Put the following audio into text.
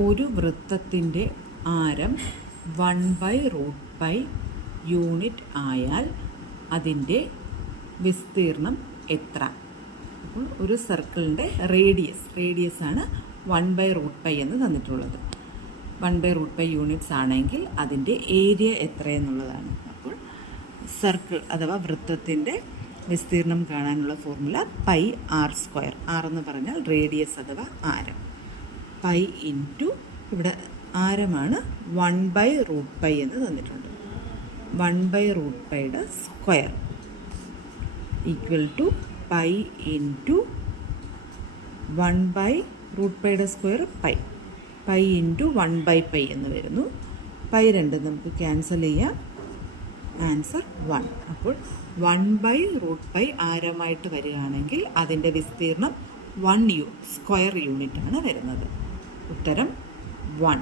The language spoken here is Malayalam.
ഒരു വൃത്തത്തിന്റെ ആരം one by root pi unit ആയാൽ അതിന്റെ വിസ്തീർണം എത്ര? അപ്പോൾ ഒരു സർക്കിളിന്റെ റേഡിയസ് റേഡിയസ് ആണ് വൺ ബൈ റൂട്ട് പൈ എന്ന് തന്നിട്ടുള്ളത്. One by root pi units ആണെങ്കിൽ അതിന്റെ ഏരിയ എത്രയെന്നുള്ളതാണ് അപ്പോൾ സർക്കിൾ അഥവാ വൃത്തത്തിന്റെ വിസ്തീർണം കാണാനുള്ള formula pi R square. R എന്ന് പറഞ്ഞാൽ റേഡിയസ് അഥവാ ആരം. പൈ ഇന്റു ഇവിടെ ആരമാണ്? വൺ ബൈ റൂട്ട് പൈ എന്ന് തന്നിട്ടുണ്ട്. One by root പൈയുടെ square equal to pi into one by root പൈയുടെ square pi pi into one by pi എന്ന് വരുന്നു. പൈ രണ്ട് നമുക്ക് ക്യാൻസൽ ചെയ്യാം. ആൻസർ വൺ അപ്പോൾ വൺ ബൈ റൂട്ട് പൈ ആരമായിട്ട് വരികയാണെങ്കിൽ അതിന്റെ വിസ്തീർണം വൺ യു സ്ക്വയർ യൂണിറ്റ് ആണ് വരുന്നത്. ഉത്തരം വൺ